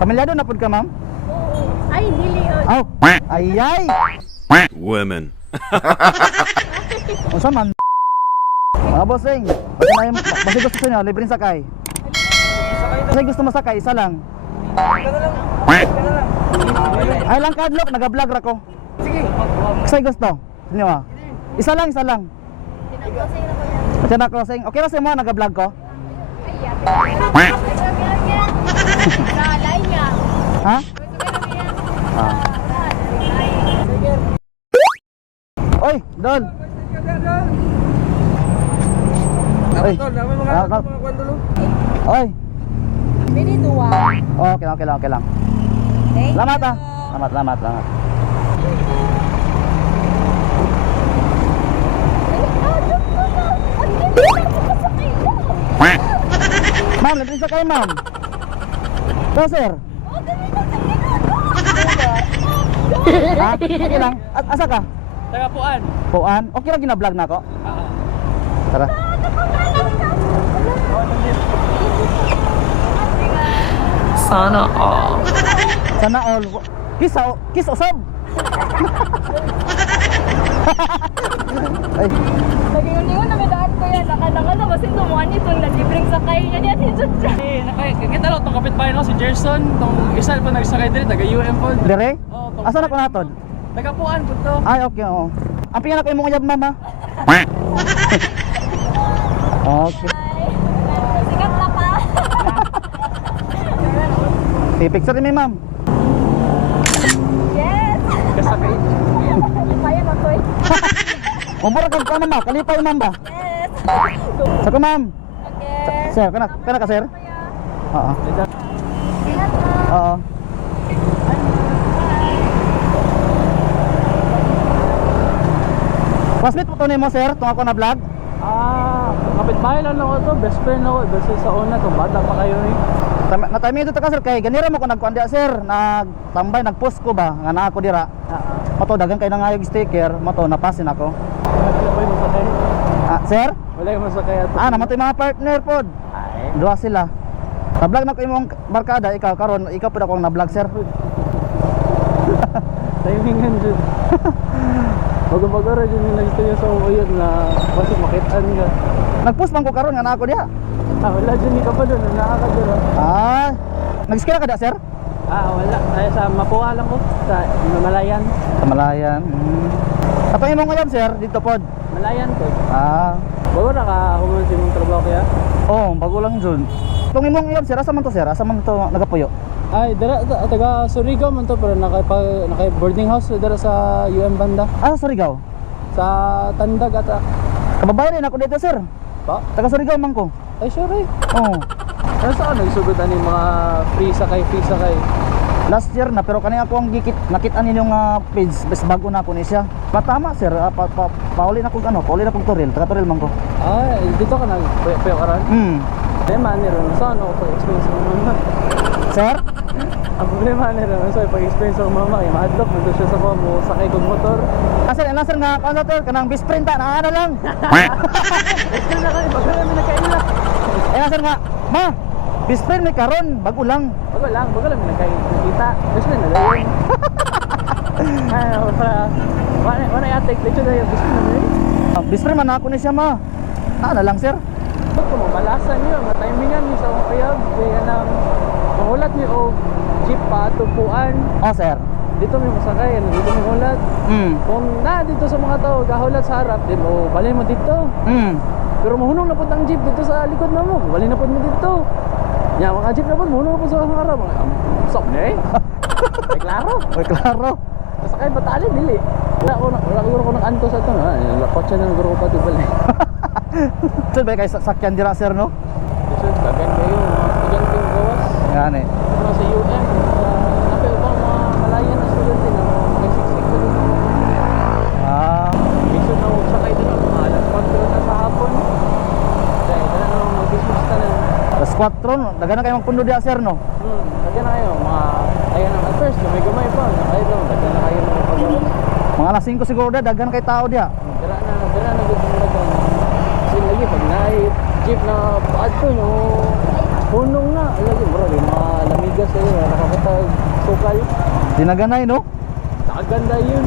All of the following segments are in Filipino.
Pamilyado na pud ka, ma'am? Ay, dili. Oh, ayay. Women. Unsa man? Mga bossing, basta gusto sa inyo, libreng sakay. Kasi gusto masakay, isa lang. Ay lang kadlok, nag-vlog ra ko. Sige. Kasi gusto, inyo ah. Isa lang, isa lang. Tinagkosing na ko yan. Kasi na crossing. Okay ra sa mo, nag-vlog ko? Ay, Nalay nga. Ha? Ah. Oy, Don. Oy. Oy. Bini dua. Oh, okay lang, okay lang, okay lang. Thank Salamat you. ah. Salamat. Ma'am, libreng sakay, ma'am. So, sir. Ha? Okay lang. Asa ka? Taga Puan. Puan? Okay lang gina-vlog na ako? Tara. Sana all. Sana all. Kiss usab. Ay, Naging-ingon na medaan ko yan. Nakadanga na basin tumuan itong naglibreng sakay niya. Diyan hinjud siya. Kita lang itong kapitbahay no, si Gerson. Itong isa pa nagsakay din, taga UM po. dire? Oo, Asa na ko naton? Taga Puan po to. Ay, okay, oo. Ang pingan ako imong uyab, mama. Okay. Sikat na pa. I-picture ni ma'am. Yes. Kasakay. Kaya na ko eh. Umbor ka ka mama, kalipay ma'am ba? Yes. Sako ma'am. Okay. Sir, kana ka sir? Oo. Sikat na. Oo. Classmate po to nimo sir, tung ako na vlog. Kapitbahay lang ako to, best friend ako. Basta sa una, itong bata pa kayo eh. Na-timing ito ka sir kay ganira mo ko nagkuan dia sir, nagtambay nagpost ko ba nga naa ako dira. Mato dagan kay nangayog sticker, mato napasin ako. Wala ba yung masakay? Sir? Wala yung masakay ato. Naman to yung mga partner pod. Ay. Duha sila. Na-vlog na ko imong barkada, ikaw karon, ikaw pud akong na-vlog sir. Timingan dyan. Bago-bago dyan yung nagstudio sa uyod na basta makitaan ka. Nagpost man ko karon nga naa ako diha. Wala dyan ka pa doon, nakakadura. Nag-skill ka da sir? Wala. Ay, sa Mapua lang ko, sa Malayan. Sa Malayan. Ato imong uyab sir dito pod. Malayan ko. Oh, Bago nakahuman sa imong trabaho kaya? bago lang jud. Tong imong uyab sir, asa man to sir? Asa man to nagapuyo? Ay, taga Surigao man to, pero naka boarding house dara sa UM banda. Surigao. Sa Tandag ata. Kababayan din ako dito sir. Pa? Taga Surigao man ko. Ay, sure eh. Oh. Ano saan nagsugutan yung mga free sakay? Last year na pero kani ako ang nakita ninyong page bes bago na ako ni siya. Patama sir, pauli na ko pauli na ko Toril, taga Toril man ko. Ay, dito ka nagpuyo ka ron? Problema ni ron, saan ako pag-experience ng mama? Sir? Ang problema ni ron, so pag-experience ng mama, yung mahadlok, nandun siya sa mo, sakay kong motor. Sir nga sir, kanang best friend ta, na lang. Ito na kayo, bago namin nagkaila. Sir nga, ma, best friend may karon, bago lang. Bago lang nagkita. Best friend na gawin. Wala yatek, lechon na yung best friend na gawin. Best friend man ako ni siya ma. Na lang sir. Bago mo, malasan niyo, matimingan niyo sa akong kayab. Kaya nang mahulat niyo o jeep pa, tupuan. Sir. Dito may masakay, dito may hulat. Kung dito sa mga tao, kahulat sa harap, di mo, balay mo dito. Pero mahunong na po ang jeep dito sa likod na mo, balay na po mo dito. Yan, mga jeep na po, mahunong na po sa harap. Stop na eh. Ay, klaro. Ay, klaro. Masakay ba tali, dili. Wala ko ng anto sa ito. Kotse na naguro ko pati balay. Sir, ba kayo sakyan dira sir no? Kasi tagan kayo, mga estudyante yung gawas. Yan eh. Mga sa UM, napil ba mga malayan na estudyante na nagsiksik ko dito. Minsan na huwag sakay doon, mga alas 4 na sa hapon. Dahil dala na mag-dismiss ka na. Alas 4, daga na kayo magpundo diya sir no? Dagan na kayo, mga ayan ang at first, gamay pa, nakahit lang, dagan na kayo mga pag-gawas. Mga alas 5 siguro da, dagan kay tao diya. Dala na gud mo dagan. Kasi lagi pag naay jeep na paad ko no, punong na, lagi bro, mga lamigo bigas sa'yo, nakakatag sukal. Dinaganay no? Nakaganda yun.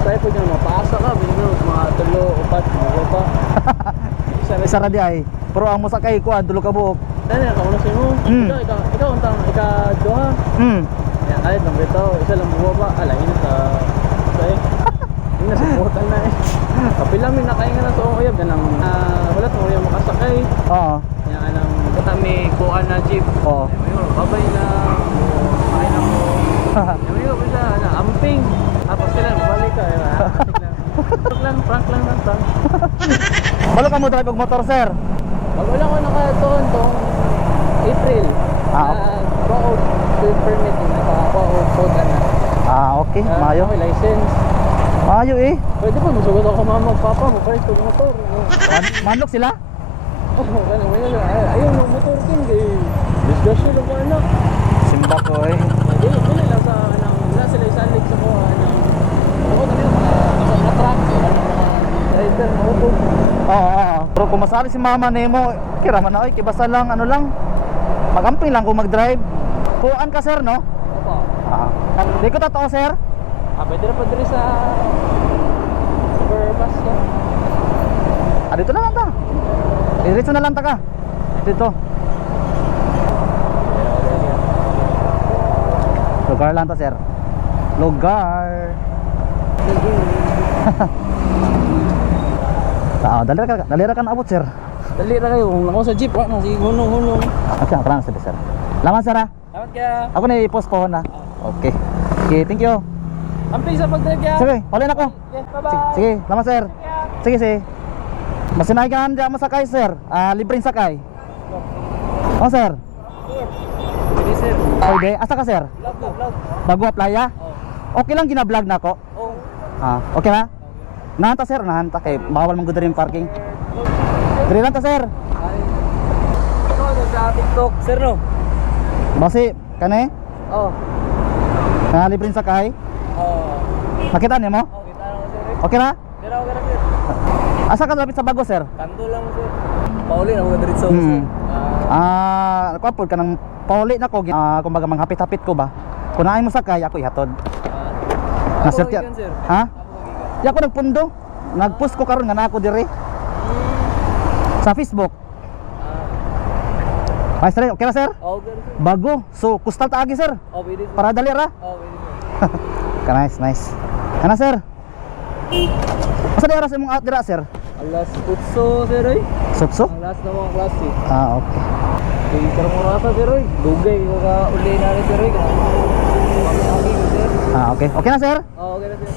Tayo po dyan, mapaasa ka, minimum, mga 3, 4, mga pa. Isa ra di ay. Pero ang mosakay ko dulo ka buok. Dahil nakaunas mo. Mm. Ikaw, untang, ika-duha. Hmm. Yan, kahit lang bito, isa lang bubaba. Alay, yun sa... Yung nasa portal na eh. Kapilang may nakainga na sa uyab. Yan ang wala mo yung makasakay. Oo. Yan ang katami kuha na jeep. Oo. Ayun, babay na. Makain na mo. Yung ko siya, amping. Tapos sila, balik ka. Prank lang. Balo ka mo drive og motor sir. Wag wala ko nakatuon tong April. Road permit yun. Naka-road na. Okay, mayo. May license. Mayo eh. Pwede pa, masugod ako mama, papa, mapahit ko motor. Manlok sila? Oo, ganun, ayaw ng motor king, discussion lang ko anak. Simba ko eh. Dili lang sa, wala sila isalig sa ko, ako na nila, mga truck, driver, auto. Oo. Pero kung masali si mama nimo, kira man na oy, kibasa lang ano lang. Magamping lang kung mag-drive. Kuan ka sir no? Opo. Di ko totoo sir. Pwede na pa diri sa overpass yan. Dito na lang ta. Diretso na lang ta ka. Dito. Lugar lang ta sir. Lugar. Dali ra ka na abot sir. Dali na kayo, kung ako sa jeep, wala sige hunong-hunong. Okay, parang sabi sir. Laman sir ha. Salamat kaya. Ako na i-postpone na. Okay. Okay, thank you. Amping sa pagdrive kaya. Sige, paulit ako. Okay, bye-bye. Sige, laman sir. Sige. Masinay ka diyan masakay sir. Libreng sakay. Oh sir. Sige sir. Pwede. Asa ka sir? Vlog. Bago playa? Oh. Okay lang gina-vlog na ako. Oh. Okay na? Nahanta sir, nahanta kay bawal man gud rin parking. Diri lang ta sir. Ikaw sa TikTok, sir no? Basi kane? Oh. Libreng sakay. Oh. Nakita niyo mo? Oh, kita na ko sir. Okay na? Dira ko sir. Asa ka lapit sa bago sir? Kanto lang sir. Pauli na mga diretso sir. Hmm. Kuwapod ka ng pauli na ko. Kumbaga manghapit-hapit ko ba? Kung naay mo sakay, ako ihatod. Ako Nasir- gikan sir. Ha? Ako gikan. Di ako nagpundo. Nag-post ko karon nga na ako dire. Sa Facebook. Maestre, okay na sir? Oh, sir. Bago. So, kustal taagi sir. Oh, pwede sir. Para dali ra. Oh, pwede sir. Nice. Kana sir? Asa di oras imong out dira sir? Alas putso sir ay. Sutso? Ang last na mga klase. Okay. Kaya karong mga rasa sir ay. Dugay ko ka uli na rin sir ay. Kami sir. Okay. Okay na sir? Oh, okay na sir.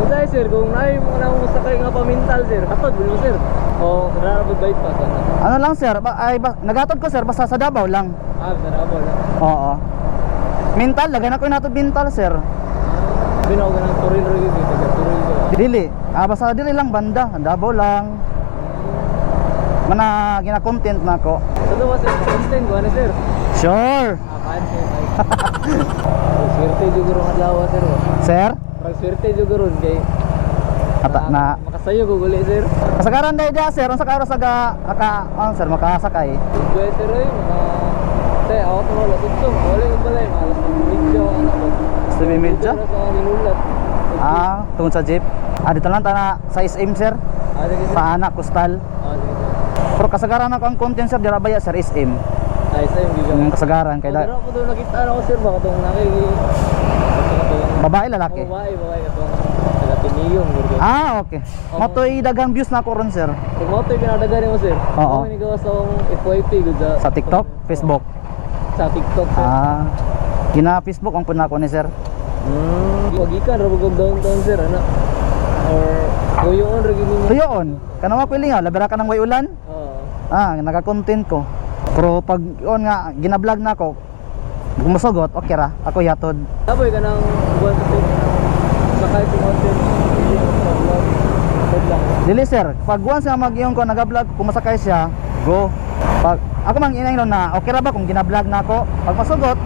Kung sir, kung naay mo na akong sakay nga pamintal sir, katod mo sir. O, nararabod bypass ano? Ano lang sir? Nagatod ko sir basta sa Davao lang. Nararabod lang. Oo. Mental, lagay na ko natod mental sir. Binaw ka ng turil rin dito, turil ko. Dili. Basta dili lang banda, Davao lang. Mana gina-content na ko. Ano ba sir? Content ko ano sir? Sure. Kaan sir. Swerte juga ron adlaw sir. Sir? Parang swerte juga ron kay Na makasayo ko guli sir. kasagaran dai dia sir, unsa ka oras sir makasakay? Good sir ay tay ako to wala dito. Wala ko balay malas video ano ko. Sabi medyo? Sa ninulat. Tungod sa jeep. Dito lang ta na sa SM sir. Dito sir. Sa anak kustal. Dito. Pero kasagaran ako ang content sir dira baya sir SM. Ay sa yung giga. Yung kasagaran kay Dara ko doon nakita ako sir baka tong babae lalaki. babae ka tong taga-tiniyong gurgo. Okay. Matoy dagang views na ko ron sir. Kung mo to'y pinadagan mo sir. Oo. Ako gawas sa FYP good Sa TikTok, Facebook. Sa TikTok sir. Gina Facebook ang puna ko ni sir. Wagikan ra bugog downtown sir ana. Or kuyoon ra gini mo. Tuyoon. Kanawa ko lingaw, labira ka ng way ulan. Oo. Naka-content ko. Pero pag yun nga gina-vlog na ako, gumusugot, okay ra. Ako yatod. Taboy ka nang buwan sa sir. Sakay ko content. Dili sir, pag once nga mag-iyon ko nag-vlog, kung masakay siya, go. Pag ako mang inay nun na okay ra ba kung gina-vlog na ako? Pag masugot,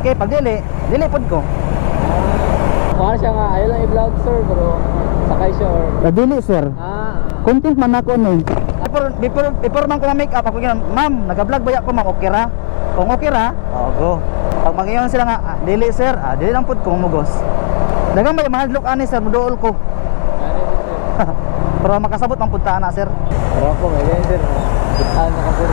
okay. Pag dili pod ko. Kuha siya nga, ayaw lang i-vlog sir, pero sakay siya or... Dili sir. Ah, Content man ako no. Before man ko ma-make up ako ginan, ma'am, nag-vlog ba ako ma'am, okay ra? Kung okay ra, go. Pag mangingon sila nga, dili sir, dili lang pud ko mugos. Dagang may mahadlok ani sir, muduol ko. gani din sir. Pero makasabot ang punta na sir. Pero ako, may ganyan sir. Kitaan na ka sir.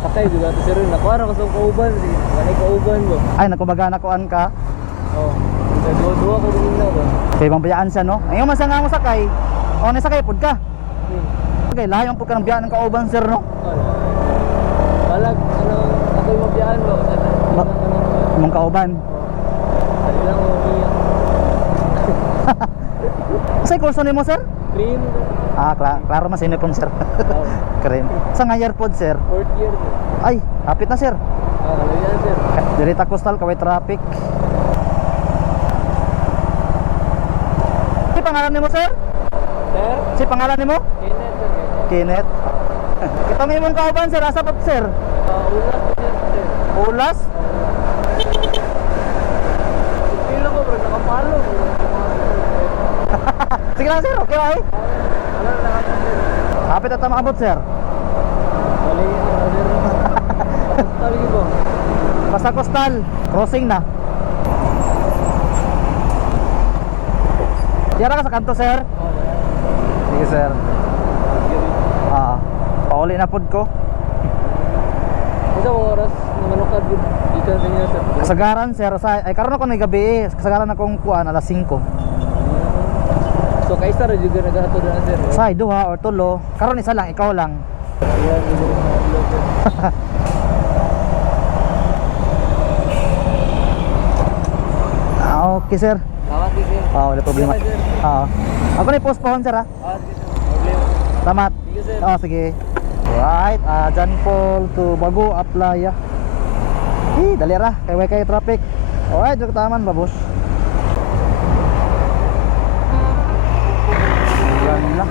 Patay, di ba ito sir? Nakuha na ko sa kauban. Ganay kauban mo. Ay, nakubaga na kuan ka. Oo. Dua-dua ko din na ba? Kay bang bayaan siya no. Ngayon man sa nga mo sakay. O na sakay pud ka. Okay, lahi man pud ka ng biyaan ng kauban sir no. Balag, ano, ako'y mabiyaan mo. Ba- Mong kauban. Dali lang mo umiyak. Say kurso nimo sir? Cream. Klaro mas inipon sir. Oh, Karen. Sa nga year pod sir. 4th year sir. Ay, hapit na sir. Kalayan sir. Dirita coastal kaway traffic. Si pangalan nimo sir? Sir? Si pangalan nimo? Kenneth sir. Kenneth. Kita mo imong kauban sir, asa pod sir? Ulas ko sir. Ulas? Pila ko bro, nakapalo. Sige lang sir, okay ay. Wala na ako sir. Hapit at maabot sir. Bali na sir. Sabi ko. Basta coastal, crossing na. Tiyara ka sa kanto sir. Sige sir. Pauli na pod ko. Isa oras na manukad dito sa inyo sir. Kasagaran sir, ay karon ako na gabi. Kasagaran akong kuan alas 5. So kaisa ra juga nagahatod na sir. Say duha or tulo. Karon isa lang, ikaw lang. Ayan, juga na sir. Okay sir. Salamat din sir. Wala problema. Salamat, sir. Ako na postpone sir ha. Sige sir. Problema. Salamat. Sige sir. Sige. Right, John Paul to Bago Aplaya. Dali ra, kay traffic. Alright, dito taman babos. Yan na.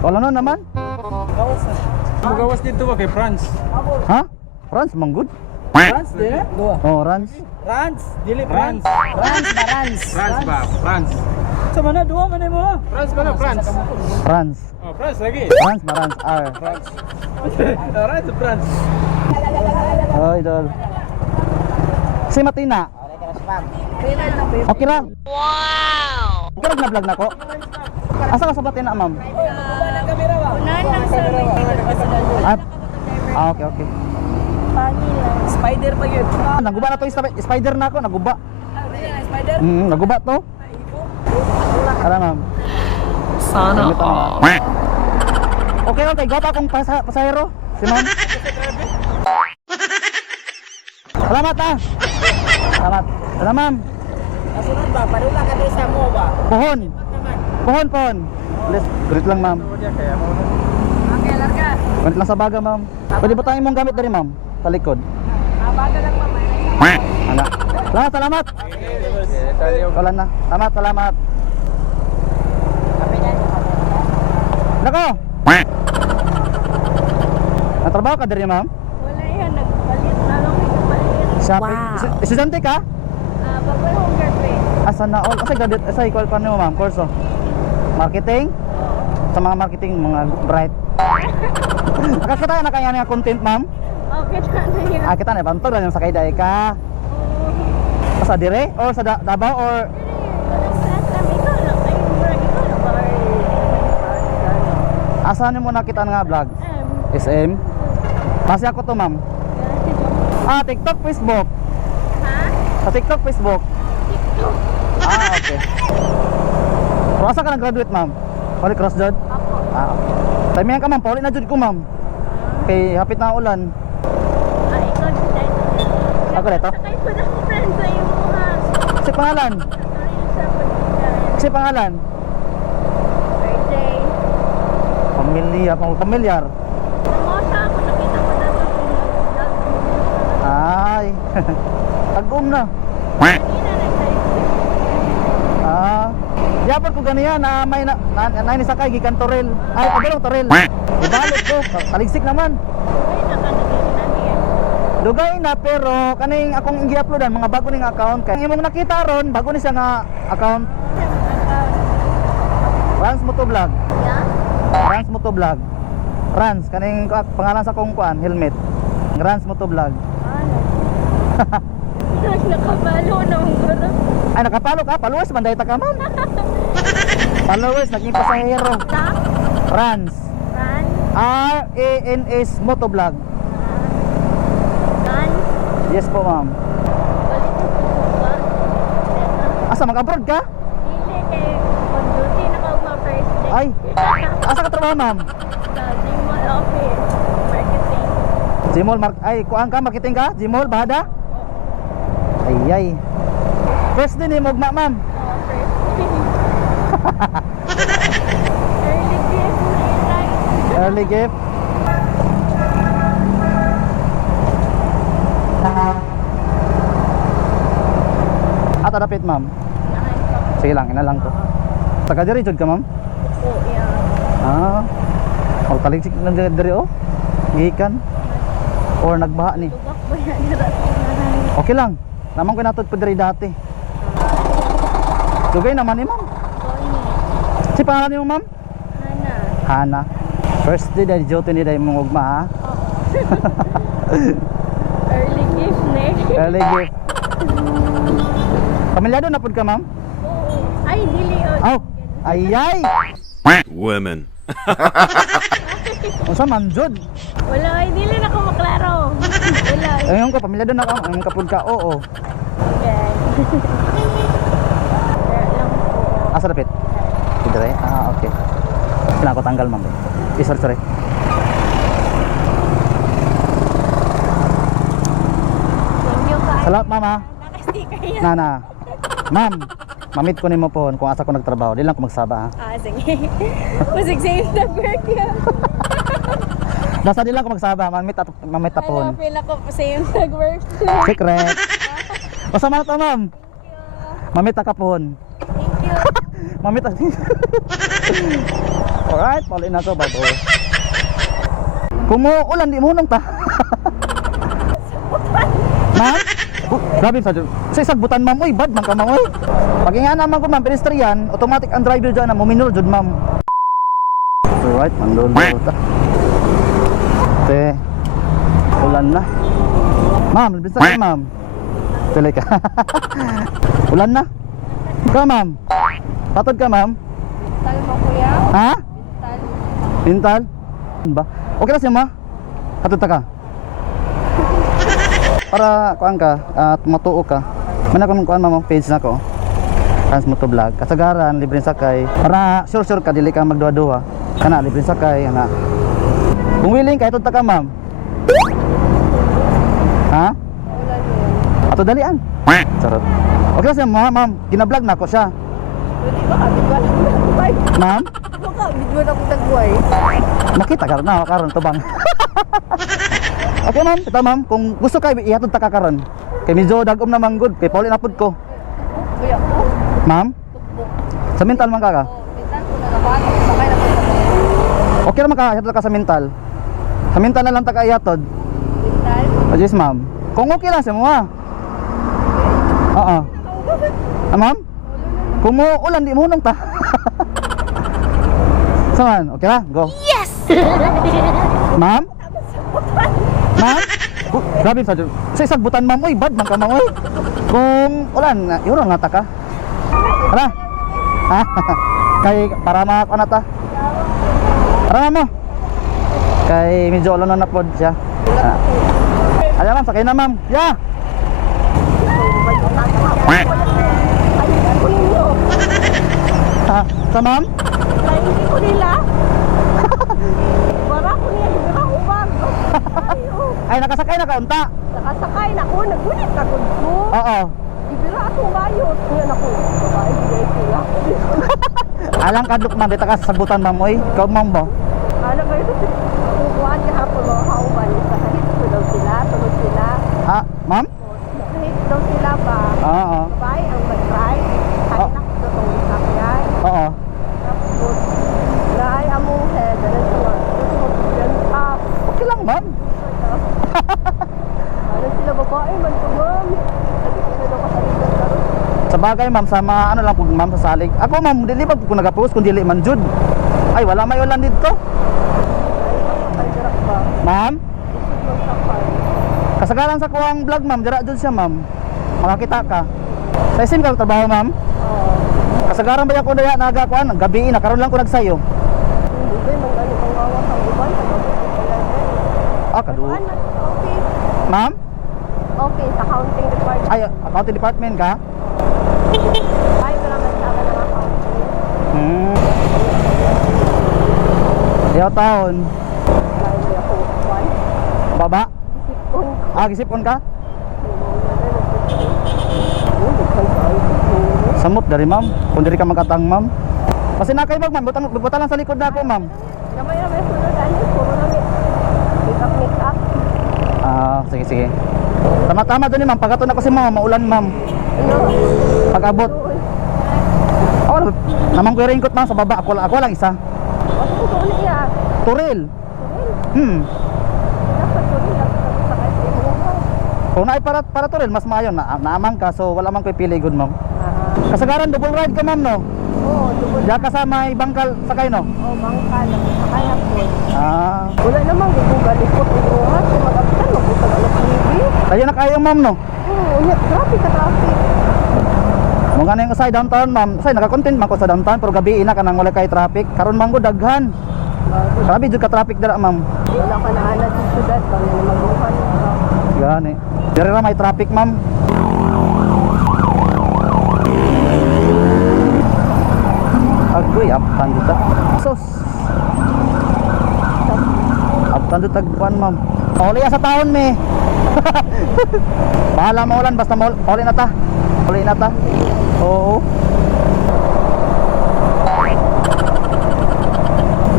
Wala na naman. Magawas dito ba kay Franz? Ha? France manggod. France din? Dua. Oh, Rans. France, dili Franz. France ba France? Franz ba? Franz. Sa mana dua man mo? Franz ba na? Franz. France. Oh, Franz lagi. France, Marans. Alright, Franz. Oh, idol. Si Matina. Okay lang. Wow! Okay lang na-vlog na ko. Asa ka sa Matina, ma'am? Unahan lang sa Okay. Pangilan. Spider pa yun. Naguba na to yung spider na ako, naguba. Spider? Naguba to. Tara, ma'am. Sana all. Okay lang, kay gata akong pasahero. Si ma'am. Salamat ah. Salamat ma'am. Kasunod ba? Padula ka din sa mo ba? Pohon. Please, greet lang ma'am. Okay, larga. Ganit lang sa baga ma'am. Pwede ba tayo mong gamit dari ma'am? Sa likod. Baga lang mamaya. Ana. Salamat. Wala na. Salamat. Nako. Natrabaho ka dari ma'am? Wala yan, nagpalit na lang nagpalit. Shopping. Estudyante ka? Bagoy home girlfriend. Asa na all? Asa ikaw pa niyo ma'am? Kurso? Marketing? Sa mga marketing, mga bright. Nakakita na kaya nga content ma'am? Okay, na yun. Kita na bantog lang yung sakay dahi ka. Sa dire? Or sa Davao? Or asan mo nakita nga vlog? SM? Kasi ako to ma'am. TikTok, Facebook. Sa TikTok, Facebook. Okay. So asa ka nag-graduate ma'am? Holy Cross Jod? Okay. Tamihan ka ma'am, pauli na jud ko ma'am. Kay hapit na ang ulan. Ikaw din dito. Ako dito? Sakay ko na ko friend sa iyo mga. Si pangalan? Si pangalan? Birthday. Pamilyar. Namosa ako, nakita ko na ito kung nag-vlog. Ay. Tag-um na. Kanina nag-live. Yapon ko ganiya na may na ni sakay gikan Torel. Ay, padulong Torel. Ibalot ko, taligsik naman. Uy, nakanagin na niya. Dugay na pero kaning akong gi-uploadan mga bago ning account kay imong nakita ron bago ni siya nga account. Rans Motovlog. Yeah? Rans Motovlog. Rans kaning pangalan sa kong kuan helmet. Rans Motovlog. Nakapalo na ang garo. Ay nakapalo ka, followers man dayta ka ma'am. Followers naging pasahero. Ta? Rans. Ran? RANS Motovlog. Ran? Yes po ma'am. Balik ko po ba? Asa mag-abroad ka? Hindi kay on duty na ako first day. Ay. Asa ka trabaho ma'am? Sa Gmall office. Marketing. Gmall ay kuan ka marketing ka? Gmall bahada? Ay. First din ni Mogma ma'am. First day. Early gift. Early gift. Ata dapit ma'am. Sige lang, ina lang to. Taga diri jud ka ma'am? Oh, yeah. O taligsik lang diri oh. Gikan. Or nagbaha ni. Tugak ba yan? Narating Okay lang. Naman ko natod pa diri dati. Dugay naman ni ma'am. Si pangalan niyo ma'am? Hana. Hana. First day dahil duty ni dahil mong ugma ha. Early gift ne. Early gift. Pamilyado na pud ka ma'am? Oo. Ay, dili yun. Aw. Ayay. Women. Unsa man jud? Wala, ay, dili na ko maklaro. Wala. Ayun ko pamilyado na ka. Ayun ka pud ka. Oo. Okay. Kaya lang po. Asa dapit? Dire. Okay. Kailangan ko tanggal ma'am. Sorry. Thank you ka. Salamat mama. Naka-sticker yan. Nana. Ma'am, mamit ko nimo po kung asa ko nagtrabaho. Di lang ko magsaba ha. Sige. Masig-save na work yan. Basta di lang ko magsaba. Mamit tapon. Pila ko pa save nag-work. Secret. Basta man to ma'am. Mamit ka pohon. Thank you. Mamit ta. Alright, paulit na to bago. Kung mo ulan di mo nang ta. Ma'am? Grabe sa isagbutan ma'am, oy, bad man ka ma'am, oy. Pag nga naman ko ma'am, pedestrian, automatic ang driver dyan na muminul jud ma'am. Alright, mandol ta. Te, ulan na. Ma'am, libis na kayo ma'am. Tuloy ka. Ulan na. Ka ma'am. Patod ka ma'am. Tal mo kuya. Ha? Tal. Pintal? Ba? Okay na siya ma? Patod ta ka. Para kuan ka, at matuo ka. Mana kung kuan ma'am, page na ko. Trans Motovlog. Kasagaran, libreng sakay. Para sure ka, dili ka magduwa-duwa. Kana, libreng sakay, ana. Kung willing ka, itod ta ka ma'am. Ha? Wala yun. Ato dalian. Charot. Okay na siya ma'am. Gina-vlog na ko siya. Pwede ba ka? Bidwan ako nagbuhay. Ma'am? Baka, bidwan ako nagbuhay. Nakita ka na karon to bang. Okay ma'am, ito ma'am, kung gusto kay ihatod ta ka karon. Kay medyo dagom na manggod, kay pauli na pud ko. Kuya ko. Ma'am? Sa mental man ka ka? Minsan ko na nabato. Sakay na ko sa Okay naman ka, ihatod ka sa mental. Sa mental na lang ta ka ihatod. mental. Oh, yes ma'am. Kung okay lang sa mo ha. Oo. Ah, ma'am? Kung mo ulan di mo nang ta. Saan? Okay na, go. Yes! Ma'am? Ma'am? Grabe sa isagbutan ma'am, oy, bad man ka ma'am, oy. Kung ulan, yun nga ta ka. Tara. Ha? Kay para makakuha na ta. Tara mo. Kay medyo ulan na pod siya. Ayan ma'am, sakay na ma'am. Yeah. Ha? Sa ma'am? Hindi ko nila. Bara ko niya, hindi ka ubang. Ay, nakasakay na kaunta. Nakasakay na ko, nagunit na ko. Oo. Ibira akong bayot. Ngayon ako, babae, bigay sila. Alang kadlok ma'am, dito ka sa sagutan ma'am, oy. Ikaw ma'am mo. Alam mo ito, kukuhaan ka hapon mga kauban. Sa kahit daw sila, tulog sila. Ha? Ma'am? Kahit daw sila ba, Oo. babae ang mag-drive. Kahit na ko itong sakyan. Oo. Tapos, naay among head, ano siya, gusto mo yan up. Okay lang ma'am. Ano Bagay ma'am sa mga ano lang po ma'am sa salig. Ako ma'am dili pa ko nagapost kung dili man jud. Ay wala may ulan dito. Ma'am? Kasagaran sa kuwang vlog ma'am, dira jud siya ma'am. Makakita ka. Sa isim ka trabaho ma'am? Oo. Kasagaran ba ko daya nagakuan gabi na karon lang ko nagsayo. Hindi ba mang ano pang wawa sa uban? Ah kadu. Okay. Ma'am? Okay, sa accounting department. Ay accounting department ka? Ay, wala man sa ng accounting. Yaw taon. Dahil may ako kwan. Baba? Sipon. Gisipon ka? Samot dari ma'am. Kung diri ka magkatang ma'am. Kasi nakaibag ma'am, butang lang sa likod na ako ma'am. Gamay sunudan, puro namin. Make up. Ah, sige sige. Tama-tama doon ma'am, pagkato na kasi ma'am, maulan ma'am. Ano? Pag-abot. Ako naman ko yung raincoat ma'am sa baba, ako lang isa. Ako ko niya. Turil. Dapat turil dapat sa kasi mo. Kung naay para turil, mas maayo na naamang ka, so wala man ko'y pili good ma'am. Kasagaran double ride ka ma'am no? Oo, tungkol Diya ka sa may bangkal sakay no? bangkal sakay na po. Ah, Wala namang gugugal ikot uhat kung mag-abitan magbutang alas TV. tayo na kayo ma'am no? Oo, nya traffic ka traffic. Mong ganang usay downtown ma'am. Usay naka-content man ko sa downtown pero gabi ina kanang wala kay traffic. Karon man go daghan. Grabe jud ka traffic dira ma'am. Wala ka na ana sa syudad pag na maguhan ka. Gani. Diri ra may traffic ma'am. Agoy, aptan dito. Sus. Aptan dito tagpuan ma'am. Pauli sa taon me. Bahala maulan basta pauli na ta. Pauli na ta. Oo.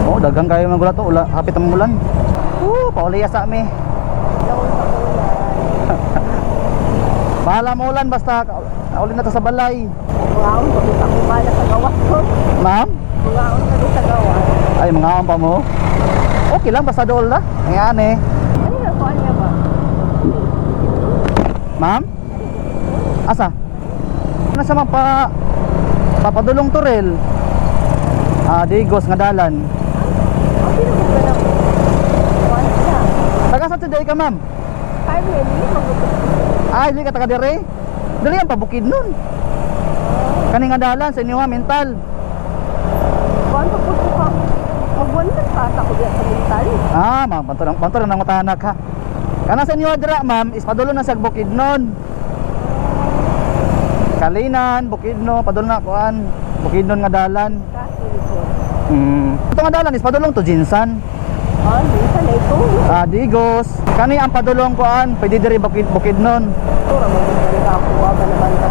Oh, dagang kayo man gula to. Hapit ang ulan. Pauli sa me. Lawon sa ulan. Bahala maulan basta pauli na ta sa balay. Ngaon ko sa kubala sa gawas ko. Ma'am? Ngaon ka sa gawas. Ay, mga pa mo. Okay lang, basta dool na. Ngayon eh. Ano yung kuan niya ba? Ma'am? Asa? Ano sa mga papadulong turel? Digos, nga dalan. Ang pinagod ka na kuan niya. Taga sa today ka, ma'am? 5 minutes magbutang. Ay, hindi ka taga dire? Dali ang pabukid nun. Kani nga dalan sa inyo mental. Kuan pa po ka. Magbuwan na sa ko diya sa mental. Ma'am, panto lang matanak ha. Kana sa inyo dira, ma'am, is padulo na sa bukid nun. Kalinan, bukidnon, padulo na kuan. Bukidnon nga dalan. Kasi ko. Ito nga dalan is padulong to Jinsan. Minsan na ito. Digos. Kani ang padulong kuan, pwede diri bukidnon. Ito ramon ko ako ba na banda.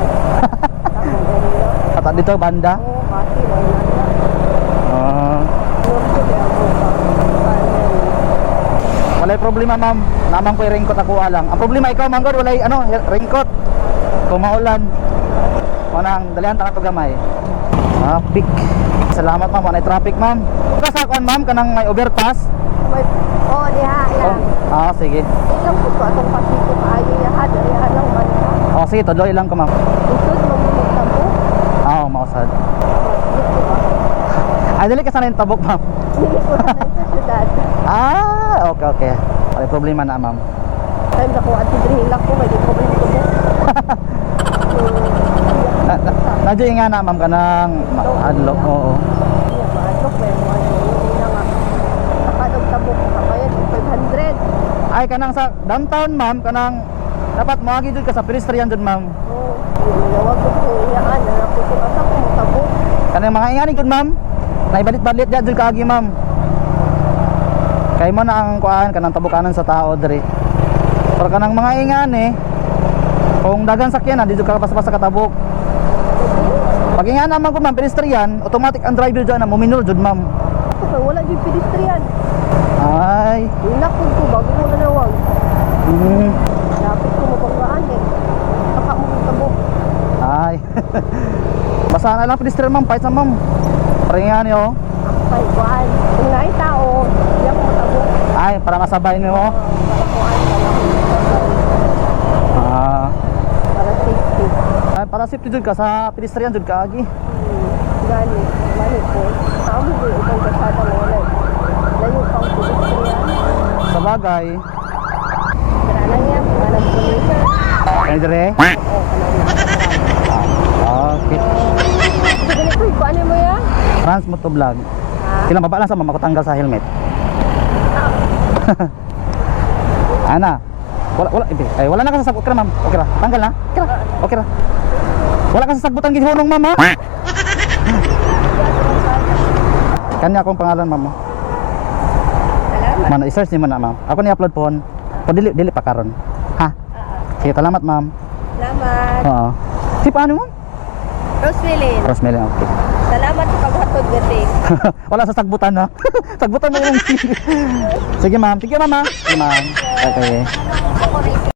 Tama ganito. At dito banda. Oo, kasi wala na. Ah, Norte de ako pa. walay problema, ma'am. Naman ko raincoat ako lang. Ang problema ikaw, manggod, walay raincoat. Kung maulan. Manang dalihan ta to gamay. Traffic. Salamat ma'am, walay traffic, ma'am. Sa kuan, ma'am, kanang may overpass. Oh, diha lang. Sige. Isang po atong pasito kaayo ya hada ya lang banda. Sige, tuloy lang ko, ma'am. Usod magmumugta mo. Mausad. Ay, dali ka sana yung tabok, ma'am. Hindi ko na sa syudad. Okay. Walay problema na, ma'am. Time na ko at tidrihilak ko may di problema ko mo. Nadyo nga na, ma'am, kanang adlock. Oo. Iya, maadlok may mo ano na nga. Nakadog tabok ka kaya 500. Ay, kanang sa downtown, ma'am, kanang dapat moagi jud ka sa pedestrian jud, ma'am. Oh, nawag ko ko iyaan na ako ko asa ko mo tabok. Kanang mga ingani jud, ma'am. Naibalit-balit dia jud kaagi, ma'am. Kay mo na ang kuan kanang tabukanan sa tao diri. Pero kanang mga ingani, kung dagan sakyanan dito ka basta-basta katabok. Pag ingana naman ko, ma'am, pedestrian, automatic ang driver dyan na muminul jud, ma'am. Ako kay wala gyud pedestrian. Ay. Ilakod ko bago mo nanawag. Lapit ko mo panggaan eh. Saka mo tabok. Ay. Basta na lang pedestrian, ma'am, pahit na, ma'am. Paringani, oh. Kay kuan. Kung naay tao, iya ko matabok. Ay, para masabay niyo, oh. Para kuan para Ah. para safety. Ay, para safety jud ka sa pedestrian jud ka agi. Gani, mali po. Amo ko ibang kasada mo wala. Layo pang pedestrian. Sa bagay, Tara lang yan, pangalan ko later. kaya dire. Oo, kanang Okay. Sige po, paano mo yan? Trans Moto Vlog. Kailan baba lang sa mama ko tanggal sa helmet. Ana. Wala eh, wala na ka sasagot ka na, ma'am. Okay ra. Tanggal na. Okay ra. Okay ra. Wala ka sasagutan gihunong, ma'am, ha? Kanya akong pangalan, ma'am. Salamat. Man, i-search niyo na, ma'am. Ako ni-upload po. Dili pa karon. Ha? Sige, salamat, ma'am. Salamat. Oo. Si paano, ma'am? Roselyn, Rosemary, okay. salamat sa paghatod gati. Wala sa sagbutan, ha? Sagbutan mo yung... Sige, ma'am. Sige, ma'am, ha? Sige, ma'am. Okay.